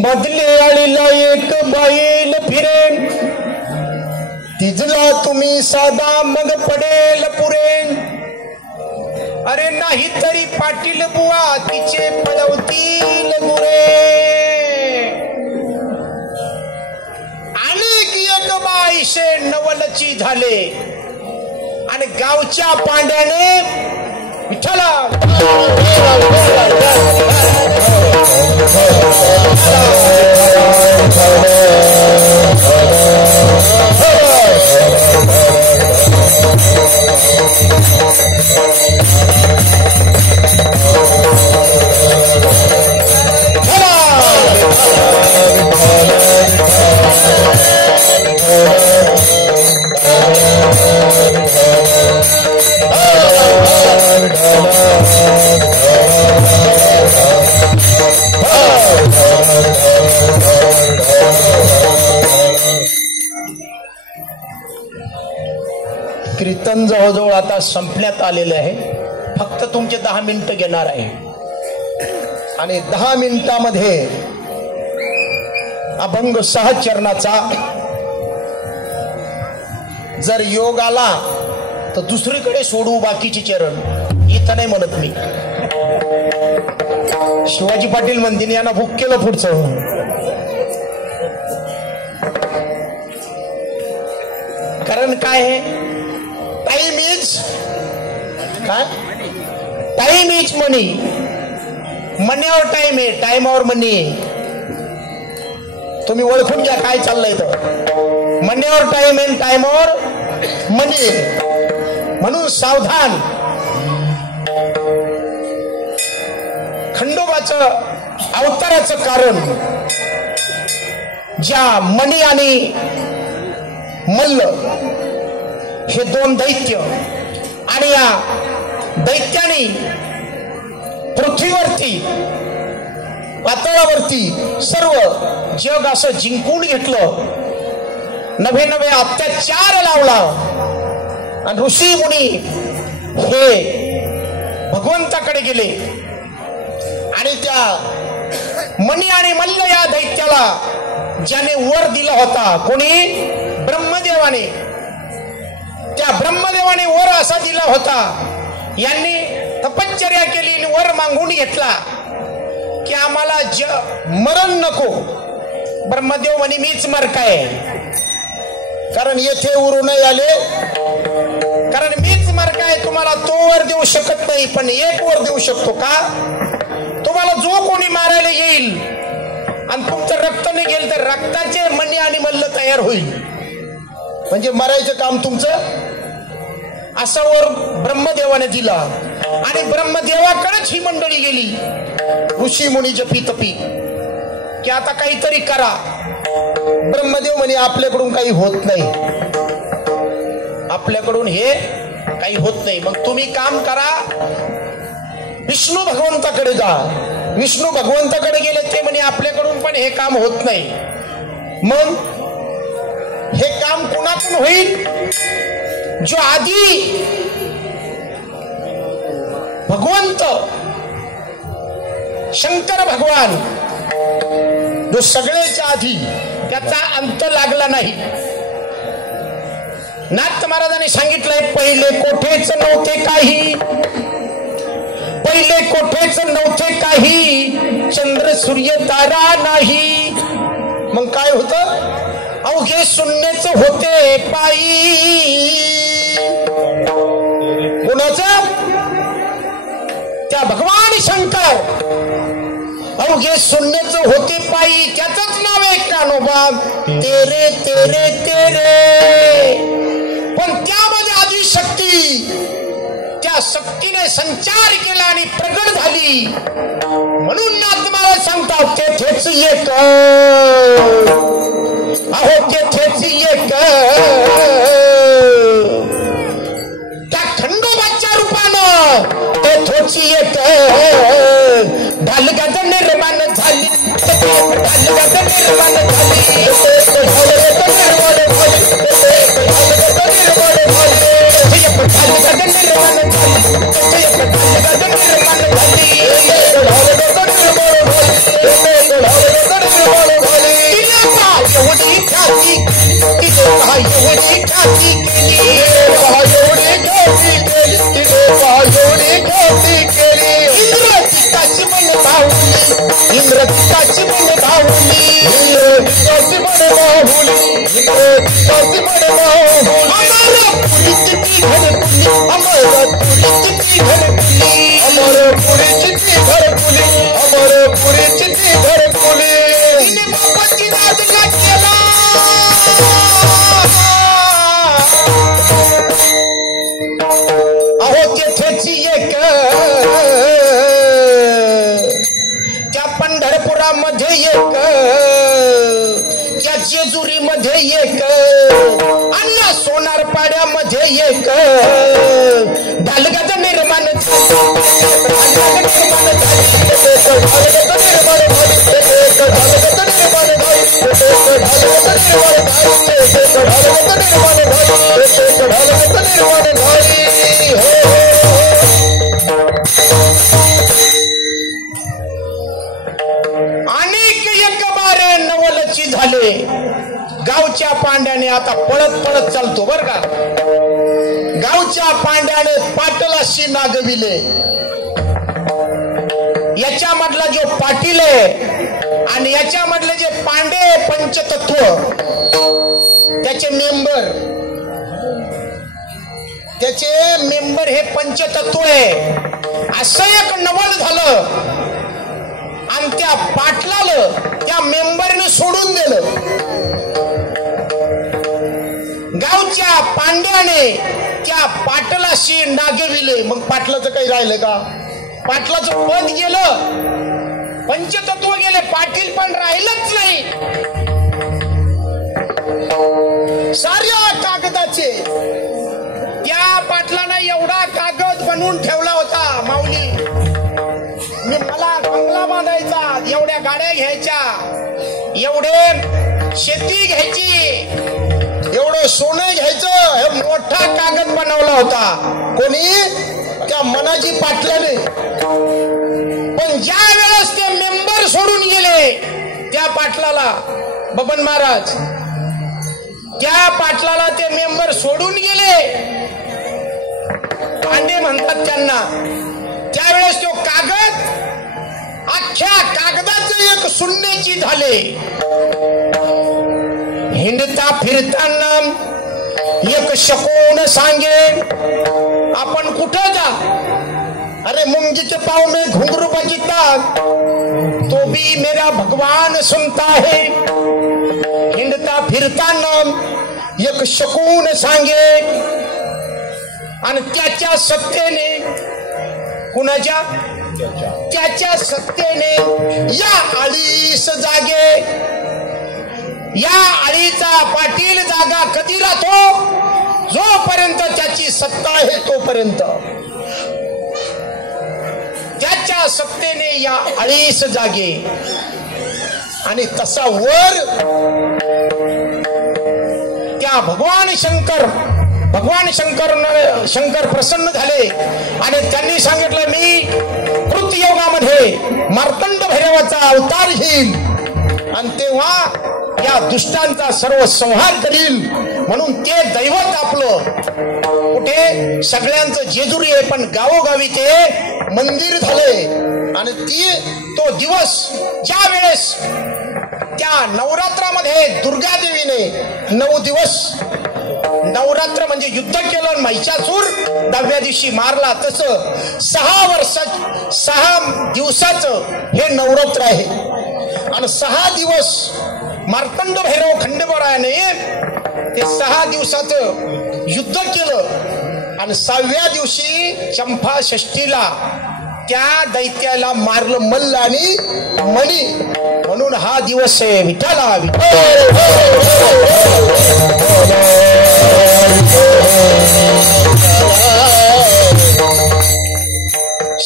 बदले आलेला एक बैल फिरेन, तिजला तुम्ही साधा मग पडेल पुरेन. अरे नाही तरी पाटील बुवा तिचे पळवतील गुरे. अनेक एक बाईशे नवलची झाले आणि गावच्या पांड्याने विठ्ठला कीर्तन जवळजवळ आता संपण्यात आलेले आहे. फक्त तुमचे 10 मिनिटं घेणार आहे आणि 10 मिनिटामध्ये अभंग 6 चरणाचा जर योग आला तर दुसरीकडे सोडू बाकीचे चरण. इथं नाही म्हणत मी. शिवाजी पाटील म्हणतील यांना बुक केलं पुढचं. कारण काय आहे, टाइम इज मनी. मनीवर टाइम आहे, टाइमावर मनी आहे. तुम्ही ओळखून घ्या काय चाललंय तर. मनीवर टाइम आहे, टाइमावर मनी आहे. म्हणून सावधान. खंडोबाचं अवताराचं कारण ज्या मनी आणि मल्ल हे 2 दैत्य आणि या दैत्याने पृथ्वीवरती पाताळावरती सर्व जग असं जिंकून घेतलं. नवे नवे अत्याचार लावला आणि ऋषी मुनी हे भगवंताकडे गेले आणि त्या मणी आणि मल्ल या दैत्याला ज्याने वर दिला होता, कोणी? ब्रह्मदेवाने. त्या ब्रह्मदेवाने वर असा दिला होता, यांनी तपश्चर्या केली आणि वर मागून घेतला की आम्हाला मरण नको. ब्रह्मदेव म्हणे मीच मरकाय, कारण येथे उरू नाही आले, कारण मीच मरकाय. तुम्हाला तो वर देऊ शकत नाही, पण एक वर देऊ शकतो. का? तुम्हाला जो कोणी मारायला येईल आणि तुमचं रक्त निघेल तर रक्ताचे मणी आणि मल्ल तयार होईल, म्हणजे मरायचं काम तुमचं. असं वर ब्रह्मदेवाने दिला आणि ब्रह्मदेवाकडेच ही मंडळी गेली ऋषी मुनी जपी तपी की आता काहीतरी करा. ब्रह्मदेव म्हणे आपल्याकडून काही होत नाही, आपल्याकडून हे काही होत नाही. मग तुम्ही काम करा, विष्णू भगवंताकडे जा. विष्णू भगवंताकडे गेले, ते म्हणे आपल्याकडून पण हे काम होत नाही. मग हे काम कोणाकडून होईल? जो आधी भगवंत शंकर भगवान, जो सगळ्याच्या आधी त्याचा अंत लागला नाही. नाथ महाराजांनी सांगितलंय, पहिले कोठेच नव्हते काही, पहिले कोठेच नव्हते काही, चंद्र सूर्य तारा नाही. मग काय होतं? अवघे शून्यच होते पायी. कोणाचं? त्या भगवान शंकर अवघे शून्यच होते पायी. त्याचंच नाव आहे कान्होबा, तेरे तेरे तेरे. पण त्यामध्ये आधी शक्ती, त्या शक्तीने संचार केला आणि प्रगट झाली. म्हणून नाथ महाराज सांगतात, तेथेच एक, अहो तेथेच एक, त्या खंडोबाच्या रूपानं तेथेच एक ढालगाज निर्माण झाली. ढालगाज निर्माण झाली. इंद्रजिताची मन भावली, इंद्रजिताची मन भावली, इंद्रजिताची मन भावली. अमरपुरीची ती घरकुली, अमरपुरीची ती घरकुली, अमरपुरीची ती घरकुली, अमरपुरीची ती घरकुली. तिने बापाची नाद का केला, अहो तेथेची एक, पंढरपुरामध्ये एक, या जेजुरीमध्ये एक, आणि या सोनारपाड्यामध्ये एक ढालगाज निर्माण झाले. गावच्या पांड्याने आता पळत पळत चालतो बर का. गावच्या पांड्याने पाटलाशी नागविले. याच्यामधला जो पाटील आहे आणि याच्यामधले जे पांडे पंचतत्व, त्याचे मेंबर हे पंचतत्व आहे. असं एक नवल झालं आणि त्या पाटलाला त्या मेंबरने सोडून दिलं. गावच्या पांड्याने त्या पाटलाशी नागविले. मग पाटलाचं काही राहिलं का? पाटलाचं पद गेलं, पंचतत्व गेले, पाटील पण राहिलंच नाही. साऱ्या कागदाचे त्या पाटलानं एवढा कागद बनवून ठेवला होता. माऊली, मला बंगला बांधायचा, एवढ्या गाड्या घ्यायच्या, एवढे शेती घ्यायची, एवढं सोनं घ्यायचं, हे मोठा कागद बनवला होता. कोणी? त्या मनाजी पाटलाने. पण ज्या वेळेस ते मेंबर सोडून गेले त्या पाटलाला, बबन महाराज त्या पाटलाला ते मेंबर सोडून गेले, पांडे म्हणतात त्यांना, त्यावेळेस तो कागद अख्ख्या कागदाचं एक शून्याची झाले. हिंडता फिरताना एक शकून सांगे, आपण कुठं जा? अरे मुंगी के पाँव में घुंघरू बजता तो भी मेरा भगवान सुनता है. हिंडता फिरताना एक शकून सांगे, आणि त्याच्या सत्तेने, कुणाच्या? त्याच्या सत्तेने या आळीस जागे, या आळीचा पाटील जागा कधी राहतो? जोपर्यंत त्याची सत्ता आहे तोपर्यंत. त्याच्या सत्तेने या आळीस जागे. आणि तसा वर तेव्हा भगवान शंकर प्रसन्न झाले आणि त्यांनी सांगितलं मी कृतयुगामध्ये मार्तंड भैरवाचा अवतार घेईल आणि तेव्हा या दुष्टांचा सर्व संहार करील म्हणून ते दैवत आपलं कुठे सगळ्यांचं जेजुरी आहे पण गावोगावी ते मंदिर झाले आणि तो दिवस ज्या वेळेस त्या नवरात्रामध्ये दुर्गा देवीने 9 दिवस नवरात्र म्हणजे युद्ध केलं महिषासूर 10व्या दिवशी मारला तसं 6 दिवसाचं हे नवरात्र आहे आणि 6 दिवस मार्तंड भैरव खंडोबारायाने ते 6 दिवसाचं युद्ध केलं आणि 6व्या दिवशी चंपा षष्ठीला त्या दैत्याला मारलं मल्ल आणि मणी म्हणून हा दिवस आहे विठ्ठला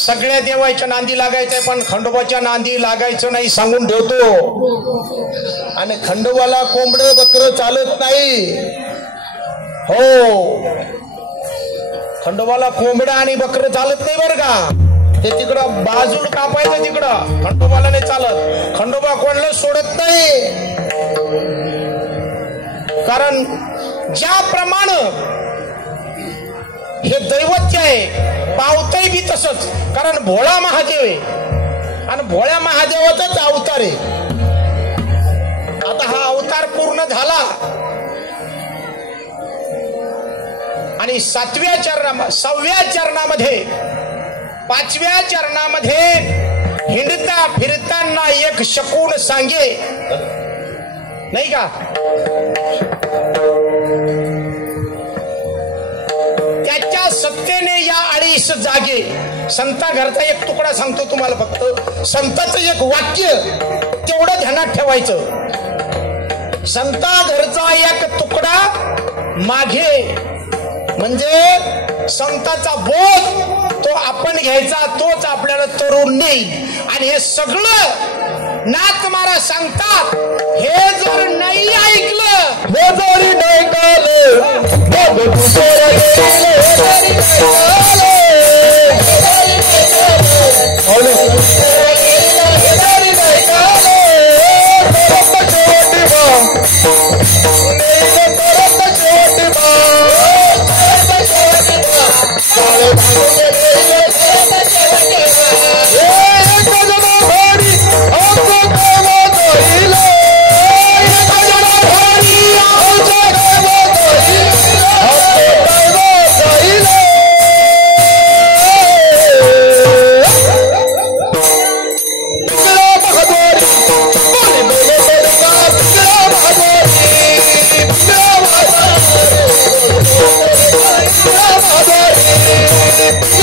सगळ्या देवाच्या नांदी लागायचंय पण खंडोबाच्या नांदी लागायचं नाही सांगून ठेवतो आणि खंडोबाला कोंबडं बकरं चालत नाही हो खंडोबाला कोंबडं आणि बकरं चालत नाही बरं का ते तिकडं बाजूला कापायचं तिकडं खंडोबाला नाही चालत खंडोबा कोणाला सोडत नाही कारण ज्याप्रमाणे हे दैवत्य आहे पावतंय बी तसंच कारण भोळा महादेव आहे आणि भोळ्या महादेवाचाच अवतार आहे आता हा अवतार पूर्ण झाला आणि 6व्या चरणामध्ये 5व्या चरणामध्ये हिंडता फिरताना एक शकून सांगे नाही का त्याच्या सत्तेने या 2.5 जागे संता घरचा एक तुकडा सांगतो तुम्हाला फक्त संताचं एक वाक्य तेवढं ध्यानात ठेवायचं संता घरचा एक तुकडा मागे म्हणजे संताचा बोध तो आपण घ्यायचा तोच आपल्याला तरुण नेईल आणि हे सगळं नाथ महाराज सांगतात हे जर नाही ऐकलं हे जरी नाही Thank you.